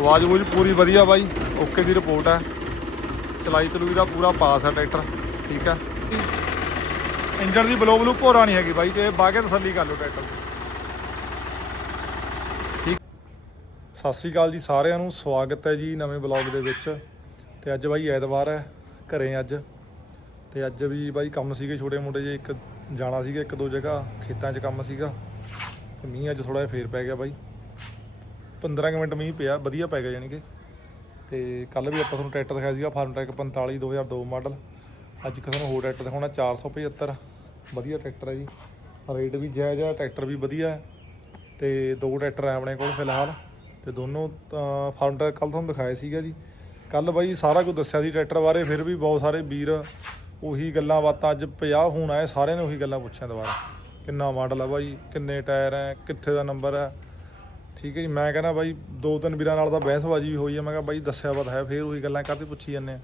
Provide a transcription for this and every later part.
ਆਵਾਜ਼ ਬੂਝ ਪੂਰੀ ਵਧੀਆ ਬਾਈ, ਓਕੇ ਦੀ ਰਿਪੋਰਟ ਹੈ। ਚਲਾਈ ਤਲੂਈ ਦਾ ਪੂਰਾ ਪਾਸ ਹੈ ਟਰੈਕਟਰ, ਠੀਕ ਹੈ। ਇੰਜਣ ਦੀ ਬਲੋ ਬਲੂ ਭੋਰਾ ਨਹੀਂ ਹੈਗੀ ਬਾਈ ਤੇ ਬਾਗੇ ਤਸੱਲੀ ਕਰ ਲਓ ਟਰੈਕਟਰ ਠੀਕ। ਸਤਿ ਸ੍ਰੀ ਅਕਾਲ ਜੀ ਸਾਰਿਆਂ ਨੂੰ, ਸਵਾਗਤ ਹੈ ਜੀ ਨਵੇਂ ਬਲੌਗ ਦੇ ਵਿੱਚ। ਤੇ ਅੱਜ ਬਾਈ ਐਤਵਾਰ ਹੈ, ਘਰੇ ਅੱਜ। ਤੇ ਅੱਜ ਵੀ ਬਾਈ ਕੰਮ ਸੀਗੇ ਛੋਟੇ ਮੋਟੇ ਜੇ ਇੱਕ ਜਾਣਾ ਸੀਗਾ ਇੱਕ ਦੋ ਜਗ੍ਹਾ, ਖੇਤਾਂ 'ਚ ਕੰਮ ਸੀਗਾ। ਮੀਂਹ ਅੱਜ ਥੋੜਾ ਜਿਹਾ ਫੇਰ ਪੈ ਗਿਆ ਬਾਈ। 15 ਕੁ ਮਿੰਟ ਮੀਂਹ ਪਿਆ, ਵਧੀਆ ਪੈ ਗਿਆ ਯਾਨੀ ਕਿ। ਤੇ ਕੱਲ ਵੀ ਆਪਾਂ ਤੁਹਾਨੂੰ ਟਰੈਕਟਰ ਦਿਖਾਇਆ ਸੀਗਾ, ਫਾਰਮ ਟਰੈਕ 45 2002 ਮਾਡਲ। ਅੱਜ ਇੱਕ ਤੁਹਾਨੂੰ ਹੋਰ ਟਰੈਕਟਰ ਦਿਖਾਉਣਾ 475 ਵਧੀਆ ਟਰੈਕਟਰ ਹੈ ਜੀ। ਰੇਟ ਵੀ ਜਾਇਜ਼ ਹੈ ਟਰੈਕਟਰ ਵੀ ਵਧੀਆ। ਹੈ ਤੇ ਦੋ ਟਰੈਕਟਰ ਹੈ ਆਪਣੇ ਕੋਲ ਫਿਲਹਾਲ। ਤੇ ਦੋਨੋਂ ਫਾਰਮ ਟਰੈਕ ਕੱਲ ਤੁਹਾਨੂੰ ਦਿਖਾਇਆ ਸੀਗਾ ਜੀ। ਕੱਲ ਬਾਈ ਸਾਰਾ ਕੁਝ ਦੱਸਿਆ ਸੀ ਟਰੈਕਟਰ ਬਾਰੇ, ਫਿਰ ਵੀ ਬਹੁਤ ਸਾਰੇ ਵੀਰ ਉਹੀ ਗੱਲਾਂ ਬਾਤਾਂ, ਅੱਜ 50 ਹੁਣ ਆਏ, ਸਾਰਿਆਂ ਨੇ ਉਹੀ ਗੱਲਾਂ ਪੁੱਛੀਆਂ ਦੁਬਾਰਾ। ਕਿੰਨਾ ਮਾਡਲ ਆ ਬਾਈ, ਕਿੰਨੇ ਟਾਇਰ ਹੈ ਕਿੱਥੇ ਦਾ ਨੰਬਰ ਹੈ ਠੀਕ ਹੈ ਜੀ, ਮੈਂ ਕਹਿੰਦਾ ਬਾਈ ਦੋ ਤਿੰਨ ਵੀਰਾਂ ਨਾਲ ਤਾਂ ਬਹਿਸਬਾਜ਼ੀ ਵੀ ਹੋਈ ਹੈ ਮੈਂ ਕਿਹਾ ਬਾਈ ਦੱਸਿਆ ਪਤਾ ਹੈ, ਫਿਰ ਉਹੀ ਗੱਲਾਂ ਕਾਹਤੇ ਪੁੱਛੀ ਜਾਂਦੇ ਆ।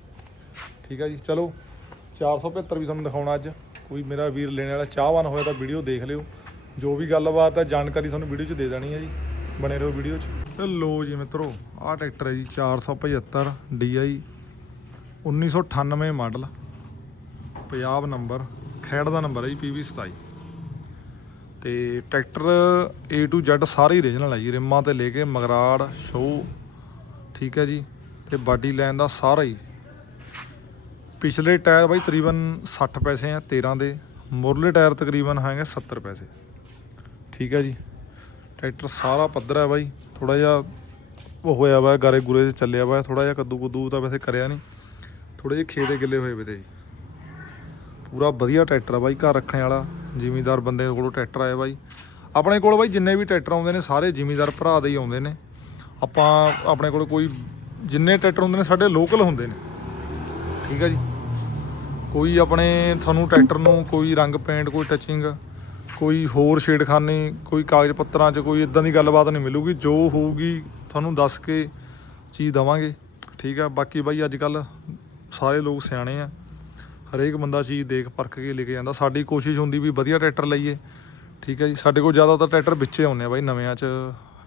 ਠੀਕ ਹੈ ਜੀ, ਚਲੋ 475 ਵੀ ਤੁਹਾਨੂੰ ਦਿਖਾਉਣਾ ਅੱਜ। ਕੋਈ ਮੇਰਾ ਵੀਰ ਲੈਣ ਵਾਲਾ ਚਾਹਵਾਨ ਹੋਇਆ ਤਾਂ ਵੀਡੀਓ ਦੇਖ ਲਿਓ। ਜੋ ਵੀ ਗੱਲਬਾਤ ਹੈ ਜਾਣਕਾਰੀ ਤੁਹਾਨੂੰ ਵੀਡੀਓ 'ਚ ਦੇ ਦੇਣੀ ਹੈ ਜੀ, ਬਣੇ ਰਹੋ ਵੀਡੀਓ 'ਚ। ਤੇ ਲੋ ਜੀ ਮਿੱਤਰੋ, ਆਹ ਟਰੈਕਟਰ ਹੈ ਜੀ 475 DI 1998 ਮਾਡਲ ਪੰਜਾਬ ਨੰਬਰ ਖੈੜ ਦਾ ਨੰਬਰ ਹੈ ਜੀ PV 27 ਤੇ ਟਰੈਕਟਰ A to Z ਸਾਰੇ ਹੀ ਰੀਜਨਲ ਹੈ ਜੀ, ਰਿਮਾਂ ਤੇ ਲੈ ਕੇ ਮਗਰਾੜ ਸ਼ੋ ਠੀਕ ਹੈ ਜੀ, ਤੇ ਬਾਡੀ ਲਾਈਨ ਦਾ ਸਾਰਾ ਹੀ। ਪਿਛਲੇ ਟਾਇਰ ਬਾਈ ਤਕਰੀਬਨ 60 ਪੈਸੇ ਆ 13 ਦੇ। ਮੁਰਲੇ ਟਾਇਰ ਤਕਰੀਬਨ ਹੈਗੇ 70 ਪੈਸੇ। ਠੀਕ ਹੈ ਜੀ, ਟਰੈਕਟਰ ਸਾਰਾ ਪੱਧਰ ਹੈ ਬਾਈ ਥੋੜਾ ਜਿਹਾ ਉਹ ਹੋਇਆ ਵਾ, ਗਾਰੇ ਗੁਰੇ 'ਚ ਚੱਲਿਆ ਵਾ ਥੋੜਾ ਜਿਹਾ ਕੱਦੂ ਕੁੱਦੂ ਤਾਂ ਵੈਸੇ ਕਰਿਆ ਨਹੀਂ ਥੋੜੇ ਜਿਹੇ ਖੇਤ ਗਿੱਲੇ ਹੋਏ ਵੇ ਤੇ। ਜੀ ਪੂਰਾ ਵਧੀਆ ਟਰੈਕਟਰ ਆ ਬਾਈ, ਘਰ ਰੱਖਣ ਵਾਲਾ। ਜ਼ਿਮੀਦਾਰ ਬੰਦੇ ਕੋਲੋਂ ਟਰੈਕਟਰ ਆਇਆ ਬਾਈ। ਆਪਣੇ ਕੋਲ ਬਾਈ ਜਿੰਨੇ ਵੀ ਟਰੈਕਟਰ ਆਉਂਦੇ ਨੇ, ਸਾਰੇ ਜ਼ਿਮੀਦਾਰ ਭਰਾ ਦੇ ਹੀ ਆਉਂਦੇ ਨੇ। ਆਪਾਂ ਆਪਣੇ ਕੋਲ ਕੋਈ ਜਿੰਨੇ ਟਰੈਕਟਰ ਹੁੰਦੇ ਨੇ, ਸਾਡੇ ਲੋਕਲ ਹੁੰਦੇ ਨੇ। ਠੀਕ ਹੈ ਜੀ? ਕੋਈ ਆਪਣੇ ਤੁਹਾਨੂੰ ਟਰੈਕਟਰ ਨੂੰ ਕੋਈ ਰੰਗ ਪੇਂਟ ਕੋਈ ਟੱਚਿੰਗ ਕੋਈ ਹੋਰ ਛੇੜਖਾਨੀ, ਕੋਈ ਕਾਗਜ਼ ਪੱਤਰਾਂ 'ਚ ਕੋਈ ਇਦਾਂ ਦੀ ਗੱਲਬਾਤ ਨਹੀਂ ਮਿਲੂਗੀ। ਜੋ ਹੋਊਗੀ ਤੁਹਾਨੂੰ ਦੱਸ ਕੇ ਚੀਜ਼ ਦਵਾਂਗੇ। ਠੀਕ ਆ? ਬਾਕੀ ਬਾਈ ਅੱਜ ਕੱਲ ਸਾਰੇ ਲੋਕ ਸਿਆਣੇ ਆ। ਹਰੇਕ ਬੰਦਾ ਚੀਜ਼ ਦੇਖ ਪਰਖ ਕੇ ਲੈ ਕੇ ਜਾਂਦਾ। ਸਾਡੀ ਕੋਸ਼ਿਸ਼ ਹੁੰਦੀ ਵੀ ਵਧੀਆ ਟਰੈਕਟਰ ਲਈਏ। ਠੀਕ ਹੈ ਜੀ? ਸਾਡੇ ਕੋਲ ਜ਼ਿਆਦਾਤਰ ਟਰੈਕਟਰ ਵਿੱਚੇ ਆਉਂਦੇ ਆ ਬਾਈ, ਨਵਿਆਂ 'ਚ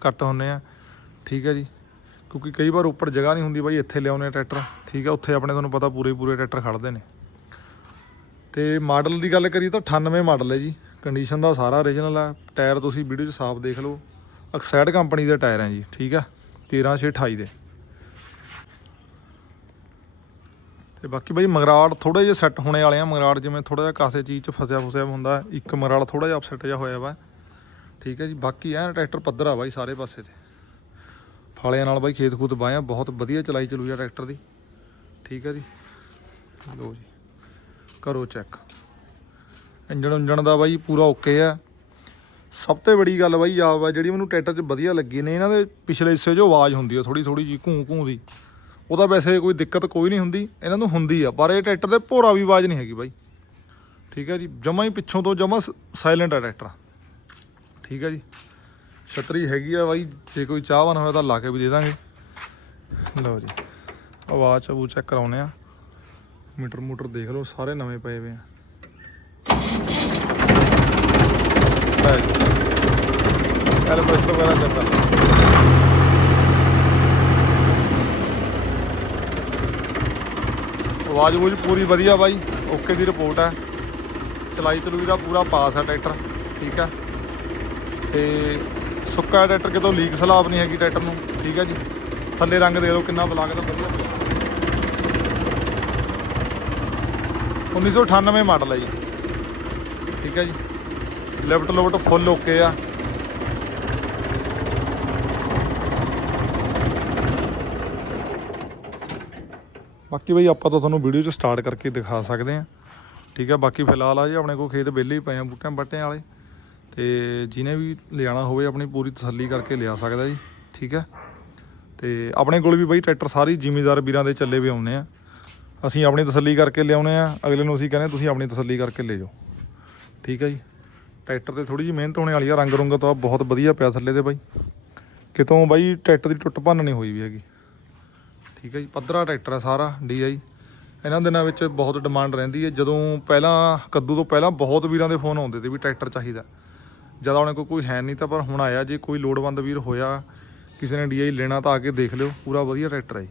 ਘੱਟ ਹੁੰਦੇ ਆ। ਠੀਕ ਹੈ ਜੀ? ਕਿਉਂਕਿ ਕਈ ਵਾਰ ਉੱਪਰ ਜਗ੍ਹਾ ਨਹੀਂ ਹੁੰਦੀ ਬਾਈ, ਇੱਥੇ ਲਿਆਉਂਦੇ ਆ ਟਰੈਕਟਰ। ਠੀਕ ਹੈ? ਉੱਥੇ ਆਪਣੇ ਤੁਹਾਨੂੰ ਪਤਾ ਪੂਰੇ ਪੂਰੇ ਟਰੈਕਟਰ ਖੜਦੇ ਨੇ। ਤੇ ਮਾਡਲ ਦੀ ਗੱਲ ਕਰੀਏ ਤਾਂ 98 ਮਾਡਲ ਹੈ ਜੀ। ਕੰਡੀਸ਼ਨ ਦਾ ਸਾਰਾ ਓਰੀਜਨਲ ਹੈ ਟਾਇਰ ਤੁਸੀਂ ਵੀਡੀਓ 'ਚ ਸਾਫ਼ ਦੇਖ ਲਓ। ਐਕਸਾਈਡ ਕੰਪਨੀ ਦੇ ਟਾਇਰ ਹੈ ਜੀ। ਠੀਕ ਹੈ? 13628 ਦੇ। ਤੇ ਬਾਕੀ ਬਾਈ ਮਗਰਾੜ ਥੋੜੇ ਜਿਹਾ ਸੈੱਟ ਹੋਣੇ ਵਾਲੇ ਆ, ਮਗਰਾੜ ਜਿਵੇਂ ਥੋੜਾ ਜਿਹਾ ਕਾਸੇ ਚੀਜ਼ 'ਚ ਫਸਿਆ ਫਸਿਆ ਹੁੰਦਾ, ਇੱਕ ਮਗਰਾੜ ਥੋੜਾ ਜਿਹਾ ਅਪਸੈਟ ਜਿਹਾ ਹੋਇਆ ਵਾ। ਠੀਕ ਹੈ ਜੀ, ਬਾਕੀ ਐਨ ਟਰੈਕਟਰ ਪੱਧਰ ਆ ਬਾਈ ਸਾਰੇ ਪਾਸੇ ਤੇ। ਫਾਲਿਆਂ ਨਾਲ ਬਾਈ ਖੇਤ ਖੂਤ ਬਾਇਆ ਬਹੁਤ ਵਧੀਆ ਚਲਾਈ ਚਲੂਈ ਆ ਟਰੈਕਟਰ ਦੀ। ਠੀਕ ਹੈ ਜੀ, ਲਓ ਜੀ, ਕਰੋ ਚੈੱਕ ਇੰਜਣ ਉਂਜਣ ਦਾ ਬਾਈ ਪੂਰਾ ਓਕੇ ਆ। ਸਭ ਤੋਂ ਬੜੀ ਗੱਲ ਬਾਈ ਆ ਜਿਹੜੀ ਮੈਨੂੰ ਟਰੈਕਟਰ 'ਚ ਵਧੀਆ ਲੱਗੀ ਨੇ, ਇਹਨਾਂ ਦੇ ਪਿਛਲੇ ਹਿੱਸੇ 'ਚੋਂ ਆਵਾਜ਼ ਹੁੰਦੀ ਆ ਥੋੜੀ ਥੋੜੀ ਜੀ ਘੂੰ ਘੂੰ ਦੀ। ਉਹਦਾ ਵੈਸੇ ਕੋਈ ਦਿੱਕਤ ਕੋਈ ਨਹੀਂ ਹੁੰਦੀ, ਇਹਨਾਂ ਨੂੰ ਹੁੰਦੀ ਆ, ਪਰ ਇਹ ਟਰੈਕਟਰ ਦੇ ਭੋਰਾ ਵੀ ਆਵਾਜ਼ ਨਹੀਂ ਹੈਗੀ ਬਾਈ। ਠੀਕ ਹੈ ਜੀ, ਜਮਾ ਹੀ ਪਿੱਛੋਂ ਤੋਂ ਜਮਾ ਸਾਇਲੈਂਟ ਆ ਟਰੈਕਟਰ। ਠੀਕ ਹੈ ਜੀ, ਛਤਰੀ ਹੈਗੀ ਆ ਬਾਈ, ਜੇ ਕੋਈ ਚਾਹਵਾਨ ਹੋਇਆ ਤਾਂ ਲਾ ਕੇ ਵੀ ਦੇ ਦਾਂਗੇ। ਲਓ ਜੀ, ਆਵਾਜ਼ ਆਵੂ ਚੈੱਕ ਕਰਾਉਨੇ ਆ ਮੀਟਰ ਮੂਟਰ ਦੇਖ ਲਓ, ਸਾਰੇ ਨਵੇਂ ਪਏ ਵੇ ਆ। ਹੈ ਵਗੈਰਾ ਚੱਲਦਾ ਆਵਾਜ਼ ਬੂਝ ਪੂਰੀ ਵਧੀਆ ਬਾਈ, ਓਕੇ ਦੀ ਰਿਪੋਰਟ ਹੈ। ਚਲਾਈ ਚਲੂਈ ਦਾ ਪੂਰਾ ਪਾਸ ਹੈ ਟਰੈਕਟਰ, ਠੀਕ ਹੈ। ਤੇ ਸੁੱਕਾ ਟਰੈਕਟਰ ਕਿਤੋਂ ਲੀਕ ਸਲਾਬ ਨਹੀਂ ਹੈਗੀ ਟਰੈਕਟਰ ਨੂੰ, ਠੀਕ ਹੈ ਜੀ। ਥੱਲੇ ਰੰਗ ਦੇ ਦਿਓ, ਕਿੰਨਾ ਬਲਾਕ ਦਾ ਵਧੀਆ। ਪਿਆ 1998 ਮਾਡਲ ਹੈ ਜੀ। ਠੀਕ ਹੈ ਜੀ। ਲੈਫਟ ਲੋਟ ਫੁੱਲ ਓਕੇ ਆ। ਬਾਕੀ ਬਈ ਆਪਾਂ ਤਾਂ ਤੁਹਾਨੂੰ ਵੀਡੀਓ 'ਚ ਸਟਾਰਟ ਕਰਕੇ ਦਿਖਾ ਸਕਦੇ ਆ ਠੀਕ ਹੈ ਬਾਕੀ ਫਿਲਹਾਲ ਆ ਜੀ, ਆਪਣੇ ਕੋਲ ਖੇਤ ਵਿਹਲੇ ਹੀ ਪਏ ਆ ਬੂਟਿਆਂ ਬੱਟਿਆਂ ਵਾਲੇ। ਤੇ ਜਿਹਨੇ ਵੀ ਲਿਆਣਾ ਹੋਵੇ, ਆਪਣੀ ਪੂਰੀ ਤਸੱਲੀ ਕਰਕੇ ਲਿਆ ਸਕਦਾ ਜੀ। ਠੀਕ ਹੈ ਤੇ ਆਪਣੇ ਕੋਲ ਵੀ ਬਈ ਟਰੈਕਟਰ ਸਾਰੀ ਜ਼ਿਮੀਦਾਰ ਵੀਰਾਂ ਦੇ ਚੱਲੇ ਵੀ ਆਉਂਦੇ ਆ। ਅਸੀਂ ਆਪਣੀ ਤਸੱਲੀ ਕਰਕੇ ਲਿਆਉਨੇ ਆ। ਅਗਲੇ ਨੂੰ ਅਸੀਂ ਕਹਿੰਦੇ ਤੁਸੀਂ ਆਪਣੀ ਤਸੱਲੀ ਕਰਕੇ ਲੈ ਜਾਓ। ਠੀਕ ਹੈ ਜੀ। ਟਰੈਕਟਰ ਤੇ ਥੋੜੀ ਜਿਹੀ ਮਿਹਨਤ ਹੋਣੇ ਵਾਲੀ ਆ। ਰੰਗ ਰੁੰਗ ਤਾਂ ਬਹੁਤ ਵਧੀਆ ਪਿਆ ਥੱਲੇ ਤੇ ਬਾਈ। ਕਿਤੋਂ ਬਾਈ ਟਰੈਕਟਰ ਦੀ ਟੁੱਟ ਭੰਨ ਨਹੀਂ ਹੋਈ ਵੀ ਹੈਗੀ। ਠੀਕ ਹੈ ਜੀ ਪੱਧਰਾ ਟਰੈਕਟਰ ਹੈ ਸਾਰਾ DI ਇਹਨਾਂ ਦਿਨਾਂ ਵਿੱਚ ਬਹੁਤ ਡਿਮਾਂਡ ਰਹਿੰਦੀ ਹੈ। ਜਦੋਂ ਪਹਿਲਾਂ, ਕੱਦੂ ਤੋਂ ਪਹਿਲਾਂ ਬਹੁਤ ਵੀਰਾਂ ਦੇ ਫੋਨ ਆਉਂਦੇ ਤੇ ਵੀ ਟਰੈਕਟਰ ਚਾਹੀਦਾ। ਜਦ ਉਹਨਾਂ ਕੋਲ ਕੋਈ ਹੈ ਨਹੀਂ ਤਾਂ ਪਰ ਹੁਣ ਆਇਆ, ਜੇ ਕੋਈ ਲੋੜਵੰਦ ਵੀਰ ਹੋਇਆ, ਕਿਸੇ ਨੇ ਡੀਆਈ ਲੈਣਾ ਤਾਂ ਆ ਕੇ ਦੇਖ ਲਿਓ। ਪੂਰਾ ਵਧੀਆ ਟਰੈਕਟਰ ਹੈ ਜੀ।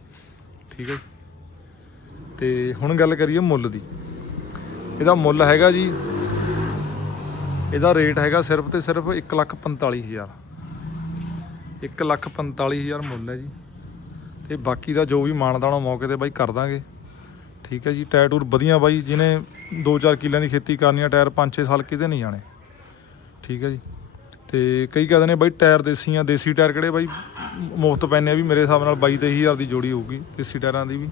ਠੀਕ ਹੈ ਜੀ। ਤੇ ਹੁਣ ਗੱਲ ਕਰੀਏ ਮੁੱਲ ਦੀ। ਇਹਦਾ ਮੁੱਲ ਹੈਗਾ ਜੀ, ਇਹਦਾ ਰੇਟ ਹੈਗਾ ਸਿਰਫ ਤੇ ਸਿਰਫ 145000 145000 ਮੁੱਲ ਹੈ ਜੀ। ਤੇ ਬਾਕੀ ਦਾ ਜੋ ਵੀ ਮਾਨਦਾਣਾ ਮੌਕੇ ਤੇ ਬਾਈ ਕਰ ਦਾਂਗੇ। ਠੀਕ ਹੈ ਜੀ, ਟਾਇਰ ਟੂਰ ਵਧੀਆ ਬਾਈ, ਜਿਹਨੇ 2-4 ਕਿੱਲਿਆਂ ਦੀ ਖੇਤੀ ਕਰਨੀ ਆ, ਟਾਇਰ 5-6 ਸਾਲ ਕਿਤੇ ਨਹੀਂ ਜਾਣੇ। ਠੀਕ ਹੈ ਜੀ, ਤੇ ਕਈ ਕਹਿੰਦੇ ਨੇ ਬਾਈ ਟਾਇਰ ਦੇਸੀ ਆ ਦੇਸੀ ਟਾਇਰ ਕਿਹੜੇ ਬਾਈ? ਮੁਫਤ ਪੈਨੇ ਆ ਵੀ, ਮੇਰੇ ਹਿਸਾਬ ਨਾਲ 22-23000 ਦੀ ਜੋੜੀ ਹੋਊਗੀ, ਦੇਸੀ ਟਾਇਰਾਂ ਦੀ ਵੀ।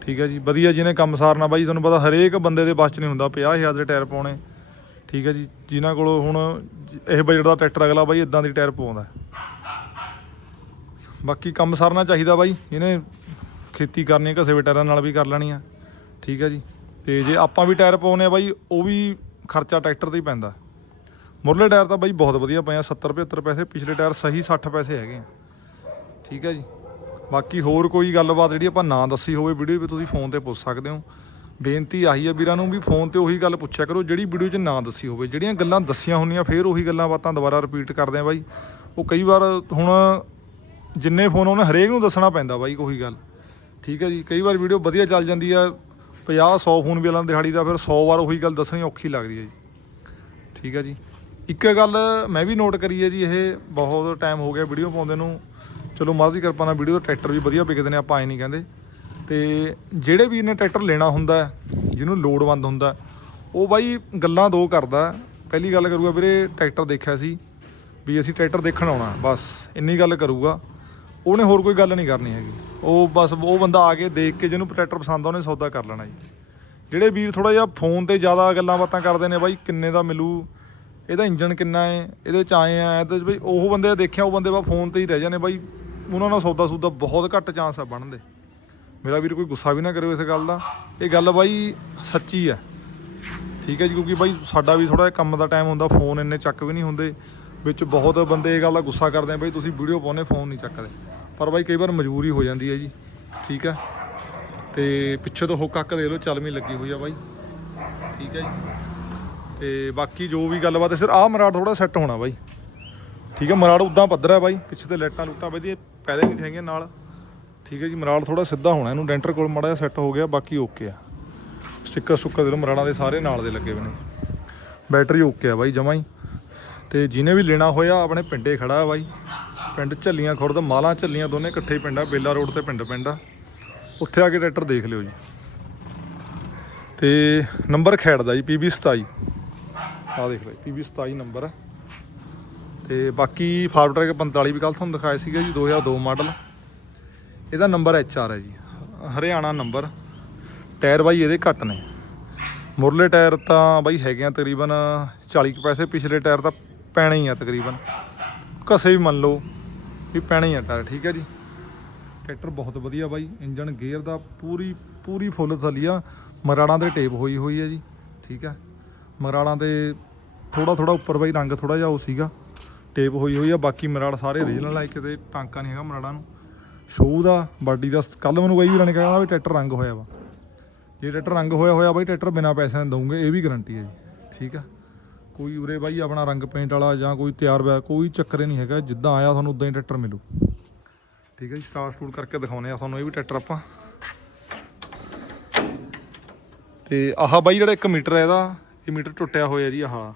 ਠੀਕ ਹੈ ਜੀ, ਵਧੀਆ ਜਿਹਨੇ ਕੰਮ ਸਾਰਨਾ ਬਾਈ, ਤੁਹਾਨੂੰ ਪਤਾ ਹਰੇਕ ਬੰਦੇ ਦੇ ਬਸ 'ਚ ਨਹੀਂ ਹੁੰਦਾ 50000 ਦੇ ਟਾਇਰ ਪਾਉਣੇ। ਠੀਕ ਹੈ ਜੀ, ਜਿਨ੍ਹਾਂ ਕੋਲ ਹੁਣ ਇਹ ਬਜਟ ਦਾ ਟਰੈਕਟਰ ਅਗਲਾ ਬਾਈ ਇਦਾਂ ਦੀ ਟਾਇਰ ਪਾਉਂਦਾ ਬਾਕੀ ਕੰਮ ਸਰਨਾ ਚਾਹੀਦਾ ਬਾਈ, ਇਹਨੇ ਖੇਤੀ ਕਰਨੀ ਹੈ ਘਸੇ ਟਾਇਰਾਂ ਨਾਲ ਵੀ ਕਰ ਲੈਣੀ ਆ। ਠੀਕ ਹੈ ਜੀ। ਤੇ ਜੇ ਆਪਾਂ ਵੀ ਟਾਇਰ ਪਾਉਨੇ ਆ ਬਾਈ, ਉਹ ਵੀ ਖਰਚਾ ਟਰੈਕਟਰ ਤੇ ਹੀ ਪੈਂਦਾ। ਮੁਰਲੇ ਟਾਇਰ ਤਾਂ ਬਾਈ ਬਹੁਤ ਵਧੀਆ ਪਏ ਆ 70 75 ਪੈਸੇ, ਪਿਛਲੇ ਟਾਇਰ ਸਹੀ 60 ਪੈਸੇ ਹੈਗੇ ਆ। ਠੀਕ ਹੈ ਜੀ। ਬਾਕੀ ਹੋਰ ਕੋਈ ਗੱਲਬਾਤ ਜਿਹੜੀ ਆਪਾਂ ਨਾ ਦੱਸੀ ਹੋਵੇ ਵੀਡੀਓ ਵੀ ਤੁਸੀਂ ਫੋਨ ਤੇ ਪੁੱਛ ਸਕਦੇ ਹੋ। ਬੇਨਤੀ ਆਹੀ ਹੈ ਵੀਰਾਂ ਨੂੰ ਵੀ ਫੋਨ ਤੇ ਉਹੀ ਗੱਲ ਪੁੱਛਿਆ ਕਰੋ, ਜਿਹੜੀ ਵੀਡੀਓ 'ਚ ਨਾ ਦੱਸੀ ਹੋਵੇ। ਜਿਹੜੀਆਂ ਗੱਲਾਂ ਦੱਸੀਆਂ ਹੁੰਦੀਆਂ, ਫੇਰ ਉਹੀ ਗੱਲਾਂ ਬਾਤਾਂ ਦੁਬਾਰਾ ਰਿਪੀਟ ਕਰਦੇ ਆ ਬਾਈ। ਉਹ ਕਈ ਵਾਰ ਹੁਣ ਜਿੰਨੇ ਫੋਨ ਉਹਨੇ ਹਰੇਕ ਨੂੰ ਦੱਸਣਾ ਪੈਂਦਾ ਬਾਈ ਕੋਈ ਗੱਲ। ਠੀਕ ਹੈ ਜੀ? ਕਈ ਵਾਰ ਵੀਡੀਓ ਵਧੀਆ ਚੱਲ ਜਾਂਦੀ ਆ 50 100 ਫੋਨ ਵੀ ਲਾਉਣ ਦਿਹਾੜੀ ਦਾ, ਫਿਰ 100 ਵਾਰ ਉਹੀ ਗੱਲ ਦੱਸਣੀ ਔਖੀ ਲੱਗਦੀ ਹੈ ਜੀ। ਠੀਕ ਹੈ ਜੀ? ਇੱਕ ਗੱਲ ਮੈਂ ਵੀ ਨੋਟ ਕਰੀ ਹੈ ਜੀ, ਇਹ ਬਹੁਤ ਟਾਈਮ ਹੋ ਗਿਆ ਵੀਡੀਓ ਪਾਉਂਦੇ ਨੂੰ। ਚਲੋ ਮਰਜ਼ੀ ਦੀ ਕਿਰਪਾ ਨਾਲ ਵੀਡੀਓ ਟਰੈਕਟਰ ਵੀ ਵਧੀਆ ਵਿਕਦੇ ਨੇ, ਆਪਾਂ ਐ ਨਹੀਂ ਕਹਿੰਦੇ। ਤੇ ਜਿਹੜੇ ਵੀ ਇਹਨੇ ਟਰੈਕਟਰ ਲੈਣਾ ਹੁੰਦਾ, ਜਿਹਨੂੰ ਲੋੜਵੰਦ ਹੁੰਦਾ, ਉਹ ਬਾਈ ਗੱਲਾਂ ਦੋ ਕਰਦਾ। ਪਹਿਲੀ ਗੱਲ ਕਰੂਗਾ ਵੀਰੇ ਟਰੈਕਟਰ ਦੇਖਿਆ ਸੀ, ਵੀ ਅਸੀਂ ਟਰੈਕਟਰ ਦੇਖਣ ਆਉਣਾ, ਬਸ, ਇੰਨੀ ਗੱਲ ਕਰੂਗਾ। ਉਹਨੇ ਹੋਰ ਕੋਈ ਗੱਲ ਨਹੀਂ ਕਰਨੀ ਹੈਗੀ। ਉਹ ਬਸ ਉਹ ਬੰਦਾ ਆ ਕੇ ਦੇਖ ਕੇ ਜਿਹਨੂੰ ਟਰੈਕਟਰ ਪਸੰਦ ਆ, ਉਹਨੇ ਸੌਦਾ ਕਰ ਲੈਣਾ ਜੀ। ਜਿਹੜੇ ਵੀਰ ਥੋੜਾ ਜਿਹਾ ਫੋਨ ਤੇ ਜ਼ਿਆਦਾ ਗੱਲਾਂ ਬਾਤਾਂ ਕਰਦੇ ਨੇ ਬਾਈ, ਕਿੰਨੇ ਦਾ ਮਿਲੂ, ਇਹਦਾ ਇੰਜਨ ਕਿੰਨਾ ਹੈ, ਇਹਦੇ ਚ ਆਏ ਆ, ਇਹਦੇ ਬਈ ਉਹ ਬੰਦੇ ਦੇਖਿਆ, ਉਹ ਬੰਦੇ ਬਾ ਫੋਨ ਤੇ ਹੀ ਰਹਿ ਜਾਂਦੇ ਬਾਈ। ਉਹਨਾਂ ਨਾਲ ਸੌਦਾ ਸੂਦਾ ਬਹੁਤ ਘੱਟ ਚਾਂਸ ਆ ਬਣਨ ਦੇ। ਮੇਰਾ ਵੀਰ ਕੋਈ ਗੁੱਸਾ ਵੀ ਨਾ ਕਰਿਓ ਇਸ ਗੱਲ ਦਾ। ਇਹ ਗੱਲ ਬਾਈ ਸੱਚੀ ਹੈ ਠੀਕ ਹੈ ਜੀ, ਕਿਉਂਕਿ ਬਾਈ ਸਾਡਾ ਵੀ ਥੋੜਾ ਜਿਹਾ ਕੰਮ ਦਾ ਟਾਈਮ ਹੁੰਦਾ ਫੋਨ ਇੰਨੇ ਚੱਕ ਵੀ ਨਹੀਂ ਹੁੰਦੇ। ਵਿੱਚ ਬਹੁਤ ਬੰਦੇ ਇਹ ਗੱਲ ਦਾ ਗੁੱਸਾ ਕਰਦੇ ਆ, ਬਾਈ ਤੁਸੀਂ ਵੀਡੀਓ ਪਾਉਨੇ ਫੋਨ ਨਹੀਂ ਚੱਕਦੇ। ਪਰ ਬਾਈ ਕਈ ਵਾਰ ਮਜਬੂਰੀ ਹੋ ਜਾਂਦੀ ਹੈ ਜੀ, ਠੀਕ ਹੈ? ਤੇ ਪਿੱਛੇ ਤੋਂ ਹੁੱਕ ਹੱਕ ਦੇ ਲਓ ਚਲਮੀ ਲੱਗੀ ਹੋਈ ਆ ਬਾਈ। ਠੀਕ ਹੈ ਜੀ? ਤੇ ਬਾਕੀ ਜੋ ਵੀ ਗੱਲਬਾਤ ਹੈ, ਸਿਰ ਆਹ ਮਰਾੜ ਥੋੜਾ ਸੈੱਟ ਹੋਣਾ ਬਾਈ। ਠੀਕ ਹੈ, ਮਰਾੜ ਉਦਾਂ ਪੱਧਰ ਹੈ ਬਾਈ, ਪਿੱਛੇ ਤੇ ਲਾਈਟਾਂ ਲੂਟਾਂ ਵਧੀਆ ਪੈਦੇ ਨਹੀਂ ਹੈਗੀਆਂ ਨਾਲ। ਠੀਕ ਹੈ ਜੀ, ਮਰਾੜ ਥੋੜਾ ਸਿੱਧਾ ਹੋਣਾ, ਇਹਨੂੰ ਡੈਂਟਰ ਕੋਲ ਮਾੜਾ ਜਿਹਾ ਸੈੱਟ ਹੋ ਗਿਆ, ਬਾਕੀ ਓਕੇ ਆ। ਸਟicker ਸੁੱਕਰ ਦੇ ਲਓ, ਮਰਾੜਾਂ ਦੇ ਸਾਰੇ ਨਾਲ ਦੇ ਲੱਗੇ ਹੋਏ ਨੇ। ਬੈਟਰੀ ਓਕੇ ਆ ਬਾਈ ਜਮਾ ਹੀ। ਤੇ ਜਿਹਨੇ ਵੀ ਲੈਣਾ ਹੋਇਆ, ਆਪਣੇ ਪਿੰਡੇ ਖੜਾ ਆ ਬਾਈ। ਪਿੰਡ ਝੱਲੀਆਂ ਖੁਰਦ, ਮਾਲਾਂ ਝੱਲੀਆਂ ਦੋਨੇ ਇਕੱਠੇ ਪਿੰਡ ਆ, ਬੇਲਾ ਰੋਡ ਤੇ ਪਿੰਡ ਪਿੰਡ ਆ। ਉੱਥੇ ਆ ਕੇ ਟਰੈਕਟਰ ਦੇਖ ਲਿਓ ਜੀ। ਤੇ ਨੰਬਰ ਖੈੜ ਦਾ ਜੀ PB 27 ਆ ਦੇਖ ਬਾਈ PB 27 ਨੰਬਰ ਆ। ਤੇ ਬਾਕੀ ਫਾਰਮ ਟਰੈਕ 45 ਵੀ ਕੱਲ ਤੁਹਾਨੂੰ ਦਿਖਾਇਆ ਸੀਗਾ ਜੀ 2002 ਮਾਡਲ। ਇਹਦਾ ਨੰਬਰ HR ਹੈ ਜੀ। ਹਰਿਆਣਾ ਨੰਬਰ। ਟਾਇਰ ਬਾਈ ਇਹਦੇ ਘੱਟ ਨੇ। ਮੁਰਲੇ ਟਾਇਰ ਤਾਂ ਬਾਈ ਹੈਗੇ ਆ ਤਕਰੀਬਨ 40 ਕੁ ਪੈਸੇ, ਪਿਛਲੇ ਟਾਇਰ ਤਾਂ ਪੈਣੇ ਹੀ ਆ ਤਕਰੀਬਨ। ਘਸੇ ਵੀ ਮੰਨ ਲਓ ਵੀ ਪੈਣਾ ਹੀ ਆ ਟਾਇਰ, ਠੀਕ ਹੈ ਜੀ? ਟਰੈਕਟਰ ਬਹੁਤ ਵਧੀਆ ਬਾਈ ਇੰਜਨ ਗੇਅਰ ਦਾ ਪੂਰੀ ਪੂਰੀ ਫੁੱਲ ਥਲੀ ਆ। ਮਰਾੜਾਂ ਦੇ ਟੇਪ ਹੋਈ ਹੋਈ ਹੈ ਜੀ, ਠੀਕ ਹੈ? ਮਰਾੜਾਂ ਦੇ ਥੋੜਾ ਥੋੜਾ ਉੱਪਰ ਬਾਈ ਰੰਗ ਥੋੜਾ ਜਿਹਾ ਉਹ ਸੀਗਾ। ਟੇਪ ਹੋਈ ਹੋਈ ਆ, ਬਾਕੀ ਮਰਾੜ ਸਾਰੇ ਓਰੀਜਨਲ ਆ ਕਿਤੇ ਟਾਂਕਾ ਨਹੀਂ ਹੈਗਾ ਮਰਾੜਾਂ ਨੂੰ। ਸ਼ੋਅ ਦਾ, ਬਾਡੀ ਦਾ ਕੱਲ ਮੈਨੂੰ ਕਈ ਵੀਰਾਂ ਨੇ ਕਿਹਾ ਵੀ ਟਰੈਕਟਰ ਰੰਗ ਹੋਇਆ ਵਾ। ਜੇ ਟਰੈਕਟਰ ਰੰਗ ਹੋਇਆ ਹੋਇਆ ਬਾਈ, ਟਰੈਕਟਰ ਬਿਨਾਂ ਪੈਸਿਆਂ ਦੇ ਦਊਂਗੇ, ਇਹ ਵੀ ਗਾਰੰਟੀ ਹੈ ਜੀ, ਠੀਕ ਆ ਕੋਈ ਉਰੇ ਬਾਈ ਆਪਣਾ ਰੰਗ ਪੇਂਟ ਵਾਲਾ ਜਾਂ ਕੋਈ ਤਿਆਰ ਹੋਇਆ ਕੋਈ ਚੱਕਰ ਹੀ ਨਹੀਂ ਹੈਗਾ, ਜਿੱਦਾਂ ਆਇਆ ਤੁਹਾਨੂੰ ਉਦਾਂ ਹੀ ਟਰੈਕਟਰ ਮਿਲੂ। ਠੀਕ ਹੈ ਜੀ ਸਟਾਰ ਸਟੂਡ ਕਰਕੇ ਦਿਖਾਉਨੇ ਆ ਤੁਹਾਨੂੰ, ਇਹ ਵੀ ਟਰੈਕਟਰ ਆਪਾਂ। ਤੇ ਆਹ ਬਾਈ ਜਿਹੜਾ 1 ਮੀਟਰ ਹੈ ਇਹਦਾ, ਇਹ ਮੀਟਰ ਟੁੱਟਿਆ ਹੋਇਆ ਜੀ ਆਹ।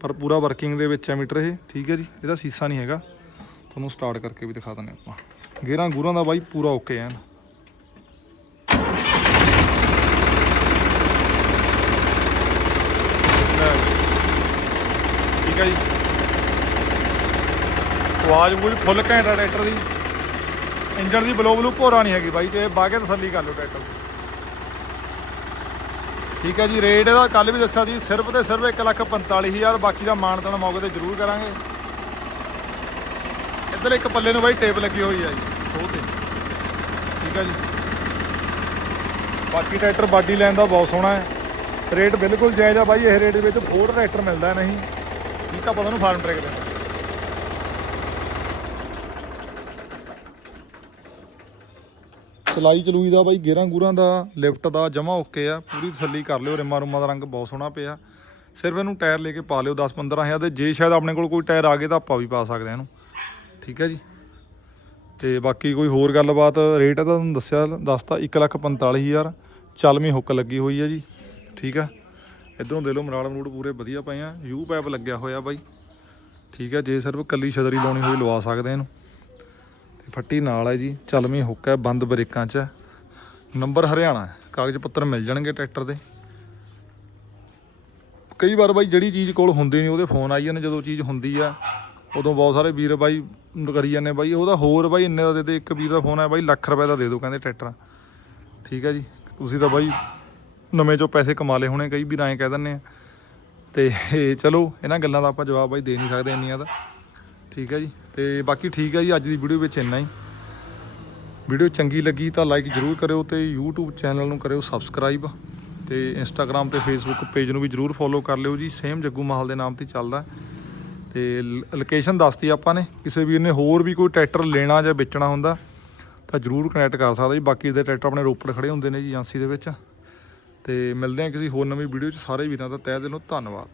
ਪਰ ਪੂਰਾ ਵਰਕਿੰਗ ਦੇ ਵਿੱਚ ਹੈ ਮੀਟਰ ਇਹ, ਠੀਕ ਹੈ ਜੀ, ਇਹਦਾ ਸੀਸਾ ਨਹੀਂ ਹੈਗਾ। ਤੁਹਾਨੂੰ ਸਟਾਰਟ ਕਰਕੇ ਵੀ ਦਿਖਾ ਦਿੰਦੇ ਆਪਾਂ। ਗੇਰਾਂ ਗੂਰਾਂ ਦਾ ਬਾਈ ਪੂਰਾ ਓਕੇ ਐਨ ਠੀਕ ਜੀ। ਆਵਾਜ਼ ਪੂਰੀ ਫੁੱਲ ਘੈਂਟ ਆ ਟਰੈਕਟਰ ਦੀ। ਇੰਜਣ ਦੀ ਬਲੋ ਬਲੂ ਭੋਰਾ ਨਹੀਂ ਹੈਗੀ ਬਾਈ, ਤੇ ਬਾਗੇ ਤਸੱਲੀ ਕਰ ਲਓ ਟਰੈਕਟਰ ਦੀ। ਠੀਕ ਹੈ ਜੀ, ਰੇਟ ਇਹਦਾ ਕੱਲ ਵੀ ਦੱਸਿਆ ਸੀ, ਸਿਰਫ ਤੇ ਸਿਰਫ 145000 ਬਾਕੀ ਦਾ ਮਾਨਤਨ ਮੌਕੇ ਤੇ ਜ਼ਰੂਰ ਕਰਾਂਗੇ। ਇੱਧਰ ਇੱਕ ਪੱਲੇ ਨੂੰ ਬਾਈ ਟੇਪ ਲੱਗੀ ਹੋਈ ਹੈ ਜੀ ਸ਼ੋਅ ਤੇ। ਠੀਕ ਹੈ ਜੀ। ਬਾਕੀ ਟਰੈਕਟਰ ਬਾਡੀ ਲੈਣ ਦਾ ਬਹੁਤ ਸੋਹਣਾ ਹੈ। ਰੇਟ ਬਿਲਕੁਲ ਜਾਇਜ਼ ਆ ਬਾਈ, ਇਹ ਰੇਟ ਵਿੱਚ ਫੋਰ ਟਰੈਕਟਰ ਮਿਲਦਾ ਨਹੀਂ। ਠੀਕ ਆ ਪਤਾ ਫਾਰਮ ਟਰੈਕ ਦਾ ਚਲਾਈ ਚਲੂਈ ਦਾ ਬਾਈ, ਗੇਰਾਂ ਗੂਰਾਂ ਦਾ, ਲਿਫਟ ਦਾ ਜਮਾ ਓਕੇ ਆ। ਪੂਰੀ ਤਸੱਲੀ ਕਰ ਲਿਓ, ਰਿਮਾ ਰੁਮਾ ਦਾ ਰੰਗ ਬਹੁਤ ਸੋਹਣਾ ਪਿਆ। ਸਿਰਫ ਇਹਨੂੰ ਟਾਇਰ ਲੈ ਕੇ ਪਾ ਲਿਓ 10 15000 ਦੇ। ਜੇ ਸ਼ਾਇਦ ਆਪਣੇ ਕੋਲ ਕੋਈ ਟਾਇਰ ਆ ਗਏ ਤਾਂ ਆਪਾਂ ਵੀ ਪਾ ਸਕਦੇ ਹਾਂ ਇਹਨੂੰ। ਠੀਕ ਹੈ ਜੀ? ਤੇ ਬਾਕੀ ਕੋਈ ਹੋਰ ਗੱਲਬਾਤ ਰੇਟ ਤਾਂ ਤੁਹਾਨੂੰ ਦੱਸਿਆ, ਦੱਸਤਾ 145000 ਚਲਵੀਂ ਹੁੱਕ ਲੱਗੀ ਹੋਈ ਹੈ ਜੀ। ਠੀਕ ਹੈ? ਇਧਰੋਂ ਦੇ ਲਓ, ਮਰਾਲ ਮਰੂੜ ਪੂਰੇ ਵਧੀਆ ਪਏ ਆ। ਯੂ ਪੈਪ ਲੱਗਿਆ ਹੋਇਆ ਬਾਈ। ਠੀਕ ਹੈ ਜੇ ਸਿਰਫ ਕੱਲੀ ਛਤਰੀ ਲਾਉਣੀ ਹੋਈ ਲਵਾ ਸਕਦੇ ਇਹਨੂੰ। ਤੇ ਫੱਟੀ ਨਾਲ ਹੈ ਜੀ ਚਲਵੀਂ ਹੁੱਕ ਹੈ ਬੰਦ ਬ੍ਰੇਕਾਂ 'ਚ ਨੰਬਰ ਹਰਿਆਣਾ, ਕਾਗਜ਼ ਪੱਤਰ ਮਿਲ ਜਾਣਗੇ ਟਰੈਕਟਰ ਦੇ। ਕਈ ਵਾਰ ਬਾਈ ਜਿਹੜੀ ਚੀਜ਼ ਕੋਲ ਹੁੰਦੀ ਨਹੀਂ, ਉਹਦੇ ਫੋਨ ਆਈ ਜਾਂਦੇ, ਜਦੋਂ ਚੀਜ਼ ਹੁੰਦੀ ਆ, ਉਦੋਂ ਬਹੁਤ ਸਾਰੇ ਵੀਰ ਬਾਈ ਕਰੀ ਜਾਂਦੇ ਬਾਈ ਉਹਦਾ ਹੋਰ ਬਾਈ ਇੰਨੇ ਦਾ ਦੇ ਦੇ, ਇੱਕ ਵੀਰ ਦਾ ਫੋਨ ਆਇਆ, ਬਾਈ ਲੱਖ ਰੁਪਏ ਦਾ ਦੇ ਦਿਓ ਕਹਿੰਦੇ ਟਰੈਕਟਰ। ਠੀਕ ਹੈ ਜੀ, ਤੁਸੀਂ ਤਾਂ ਬਾਈ ਨਵੇਂ ਚੋਂ ਪੈਸੇ ਕਮਾ ਲਏ ਹੋਣੇ, ਕਈ ਵੀ ਐਂ ਕਹਿ ਦਿੰਦੇ ਆ। ਤੇ ਇਹ ਚਲੋ, ਇਹਨਾਂ ਗੱਲਾਂ ਦਾ ਆਪਾਂ ਜਵਾਬ ਬਾਈ ਦੇ ਨਹੀਂ ਸਕਦੇ ਇੰਨੀਆਂ ਦਾ ਠੀਕ ਹੈ ਜੀ, ਤੇ ਬਾਕੀ ਠੀਕ ਹੈ ਜੀ, ਅੱਜ ਦੀ ਵੀਡੀਓ ਵਿੱਚ ਇੰਨਾ ਹੀ। ਵੀਡੀਓ ਚੰਗੀ ਲੱਗੀ ਤਾਂ ਲਾਈਕ ਜਰੂਰ ਕਰਿਓ ਤੇ YouTube ਚੈਨਲ ਨੂੰ ਕਰਿਓ ਸਬਸਕ੍ਰਾਈਬ ਤੇ Instagram ਤੇ Facebook ਪੇਜ ਨੂੰ ਵੀ ਜਰੂਰ ਫੋਲੋ ਕਰ ਲਿਓ ਜੀ ਸੇਮ ਜੱਗੂ ਮਾਹਲ ਦੇ ਨਾਮ ਤੇ ਚੱਲਦਾ। ਤੇ ਲੋਕੇਸ਼ਨ ਦੱਸਤੀ ਆਪਾਂ ਨੇ, ਕਿਸੇ ਵੀਰ ਨੇ ਹੋਰ ਵੀ ਕੋਈ ਟਰੈਕਟਰ ਲੈਣਾ ਜਾਂ ਵੇਚਣਾ ਹੁੰਦਾ ਤਾਂ ਜਰੂਰ ਕਨੈਕਟ ਕਰ ਸਕਦਾ ਜੀ। ਬਾਕੀ ਦੇ ਟਰੈਕਟਰ ਆਪਣੇ ਰੋਪੜ ਖੜੇ ਹੁੰਦੇ ਨੇ ਜੀ, ਏਜੰਸੀ ਦੇ ਵਿੱਚ। ਤੇ ਮਿਲਦੇ ਹਾਂ ਕਿਸੇ ਹੋਰ ਨਵੀਂ ਵੀਡੀਓ 'ਚ। ਸਾਰੇ ਵੀਰਾਂ ਦਾ ਤਹਿ ਦਿਲੋਂ ਧੰਨਵਾਦ।